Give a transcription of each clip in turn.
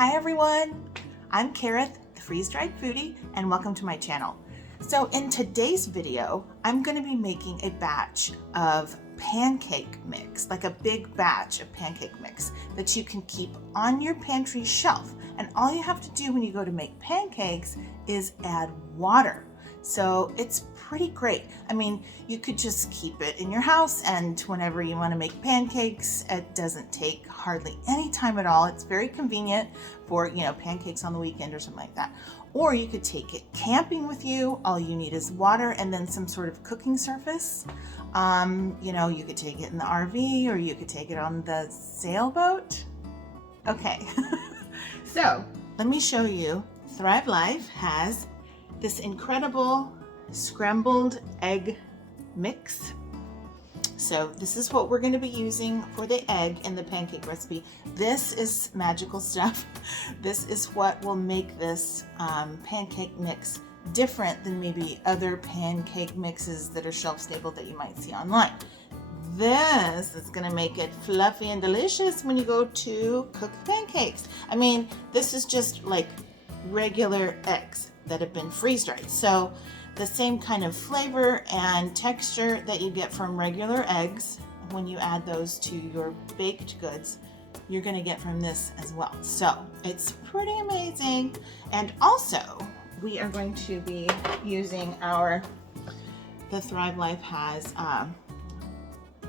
Hi everyone, I'm Kareth, the freeze-dried foodie, and welcome to my channel. So in today's video, I'm going to be making a batch of pancake mix, like a big batch of pancake mix that you can keep on your pantry shelf. And all you have to do when you go to make pancakes is add water. So it's pretty great. I mean, you could just keep it in your house, and whenever you want to make pancakes, it doesn't take hardly any time at all. It's very convenient for, pancakes on the weekend or something like that. Or you could take it camping with you. All you need is water and then some sort of cooking surface. You could take it in the RV, or you could take it on the sailboat. Okay, so let me show you. Thrive Life has this incredible scrambled egg mix. So this is what we're going to be using for the egg in the pancake recipe. This is magical stuff. This is what will make this pancake mix different than maybe other pancake mixes that are shelf stable that you might see online. This is going to make it fluffy and delicious when you go to cook pancakes. I mean, this is just like regular eggs that have been freeze-dried. So the same kind of flavor and texture that you get from regular eggs, when you add those to your baked goods, you're going to get from this as well. So it's pretty amazing. And also we are going to be using the Thrive Life has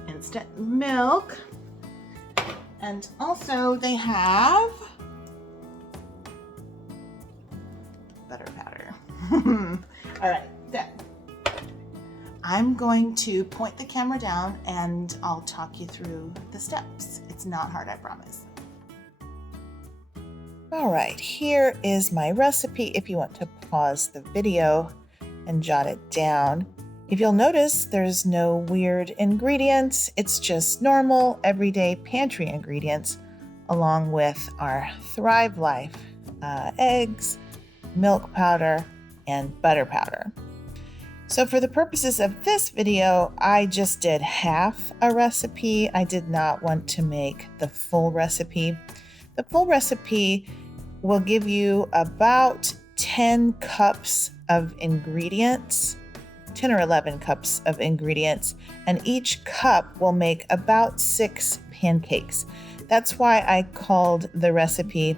instant milk, and also they have butter powder. All right, then I'm going to point the camera down and I'll talk you through the steps. It's not hard, I promise. All right, here is my recipe if you want to pause the video and jot it down. If you'll notice, there's no weird ingredients. It's just normal, everyday pantry ingredients, along with our Thrive Life eggs, milk powder, and butter powder. So for the purposes of this video, I just did half a recipe. I did not want to make the full recipe. The full recipe will give you about 10 cups of ingredients, 10 or 11 cups of ingredients, and each cup will make about 6 pancakes. That's why I called the recipe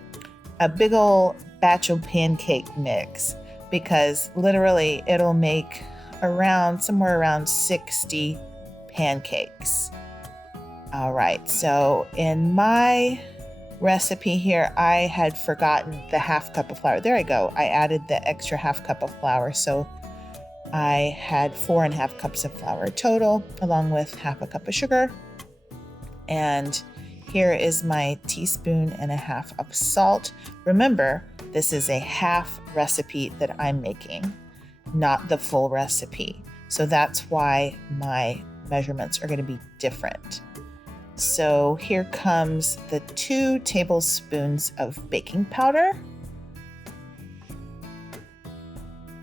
a big ol' batch of pancake mix, because literally it'll make somewhere around 60 pancakes. All right, so in my recipe here, I had forgotten the half cup of flour. There I go. I added the extra half cup of flour. So I had 4.5 cups of flour total, along with half a cup of sugar. And here is my 1.5 teaspoons of salt. Remember, this is a half recipe that I'm making, not the full recipe. So that's why my measurements are going to be different. So here comes the 2 tablespoons of baking powder.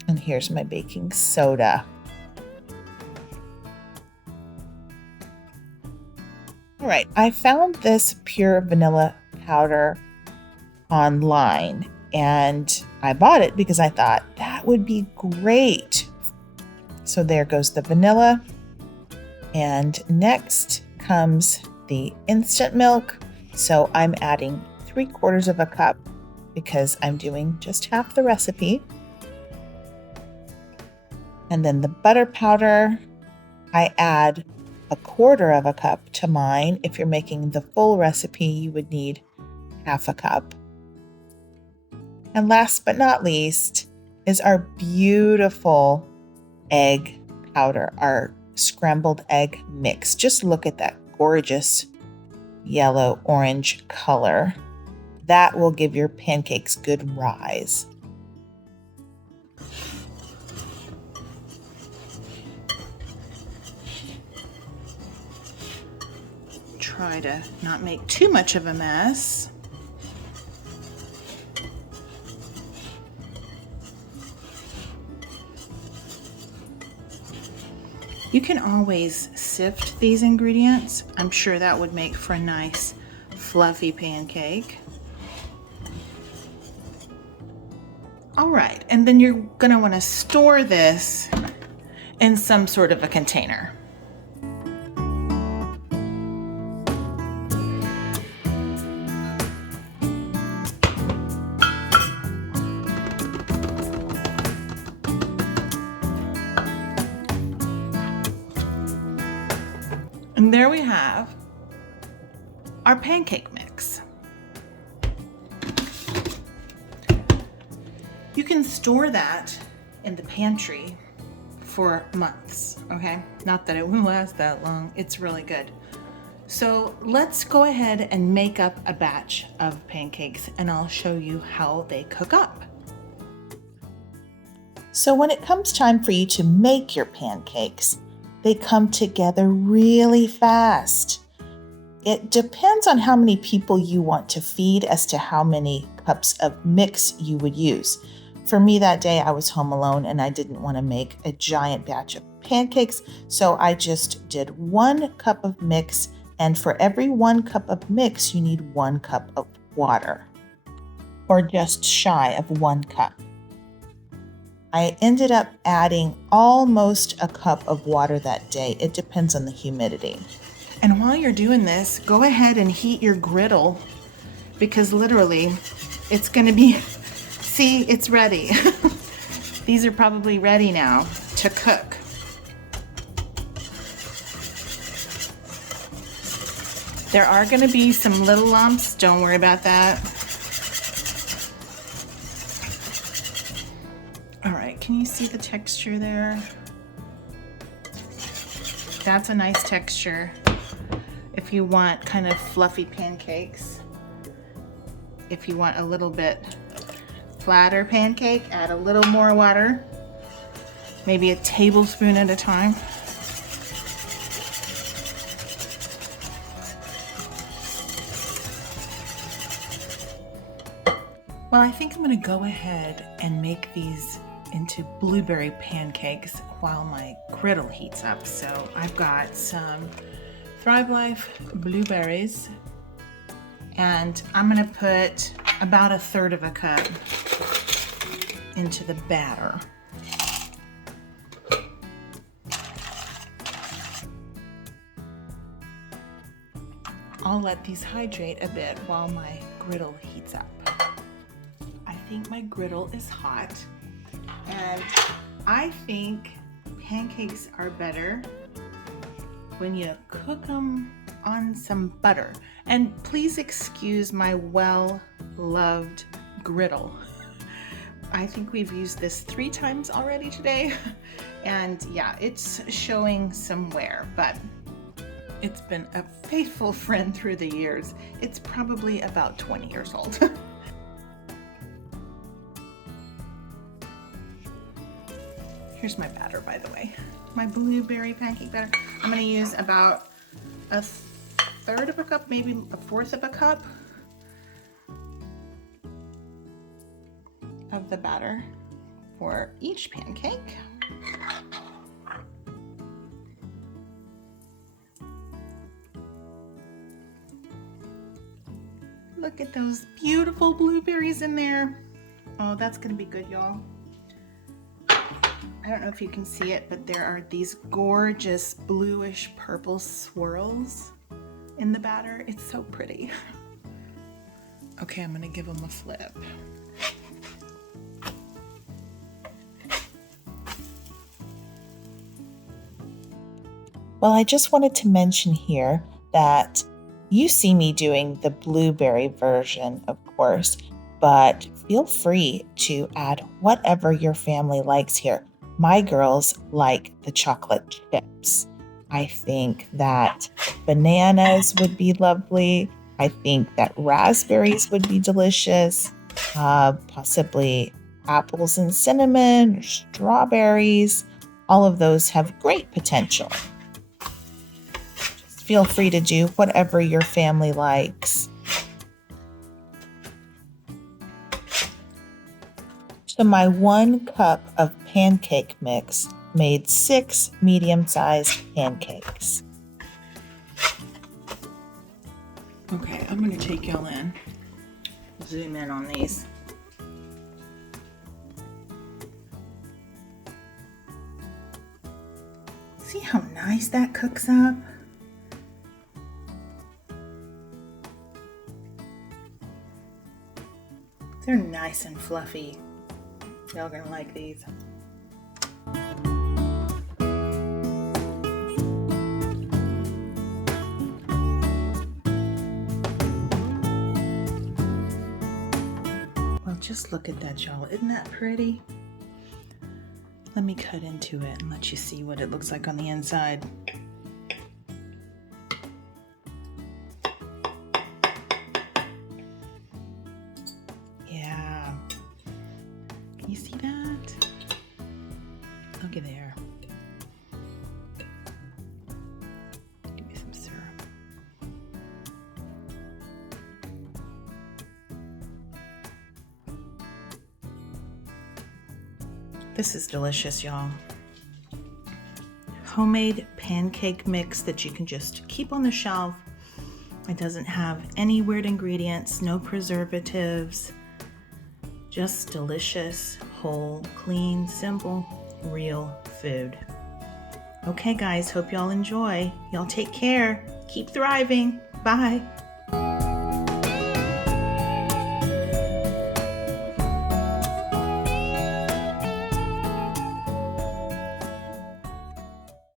And here's my baking soda. All right, I found this pure vanilla powder online, and I bought it because I thought that would be great. So there goes the vanilla. And next comes the instant milk. So I'm adding 3/4 cup because I'm doing just half the recipe. And then the butter powder, I add 1/4 cup to mine. If you're making the full recipe, you would need half a cup. And last but not least is our beautiful egg powder, our scrambled egg mix. Just look at that gorgeous yellow-orange color. That will give your pancakes good rise. Try to not make too much of a mess. You can always sift these ingredients. I'm sure that would make for a nice fluffy pancake. All right, and then you're gonna wanna store this in some sort of a container. And there we have our pancake mix. You can store that in the pantry for months, okay? Not that it will last that long, it's really good. So let's go ahead and make up a batch of pancakes and I'll show you how they cook up. So when it comes time for you to make your pancakes, they come together really fast. It depends on how many people you want to feed as to how many cups of mix you would use. For me that day, I was home alone and I didn't want to make a giant batch of pancakes, so I just did 1 cup of mix, and for every 1 cup of mix, you need 1 cup of water, or just shy of 1 cup. I ended up adding almost a cup of water that day. It depends on the humidity. And while you're doing this, go ahead and heat your griddle because literally it's gonna be, see, it's ready. These are probably ready now to cook. There are gonna be some little lumps, don't worry about that. All right, can you see the texture there? That's a nice texture. If you want kind of fluffy pancakes. If you want a little bit flatter pancake, add a little more water. Maybe a tablespoon at a time. Well, I think I'm gonna go ahead and make these into blueberry pancakes while my griddle heats up. So I've got some Thrive Life blueberries, and I'm gonna put about 1/3 of a cup into the batter. I'll let these hydrate a bit while my griddle heats up. I think my griddle is hot, and I think pancakes are better when you cook them on some butter. And please excuse my well-loved griddle. I think we've used this 3 times already today, and yeah, it's showing some wear, but it's been a faithful friend through the years. It's probably about 20 years old. Here's my batter, by the way. My blueberry pancake batter. I'm gonna use about 1/3 of a cup, maybe 1/4 of a cup of the batter for each pancake. Look at those beautiful blueberries in there. Oh, that's gonna be good, y'all. I don't know if you can see it, but there are these gorgeous bluish purple swirls in the batter. It's so pretty. Okay, I'm gonna give them a flip. Well, I just wanted to mention here that you see me doing the blueberry version, of course, but feel free to add whatever your family likes here. My girls like the chocolate chips. I think that bananas would be lovely. I think that raspberries would be delicious. Possibly apples and cinnamon, or strawberries. All of those have great potential. Just feel free to do whatever your family likes. So my 1 cup of pancake mix made 6 medium-sized pancakes. Okay, I'm gonna take y'all in. Zoom in on these. nice that cooks up? They're nice and fluffy. Y'all gonna like these. Well, just look at that, y'all. Isn't that pretty? Let me cut into it and let you see what it looks like on the inside. Yeah. Can you see that? Look at there. Give me some syrup. This is delicious, y'all. Homemade pancake mix that you can just keep on the shelf. It doesn't have any weird ingredients, no preservatives. Just delicious, whole, clean, simple, real food. Okay, guys, hope y'all enjoy. Y'all take care. Keep thriving. Bye.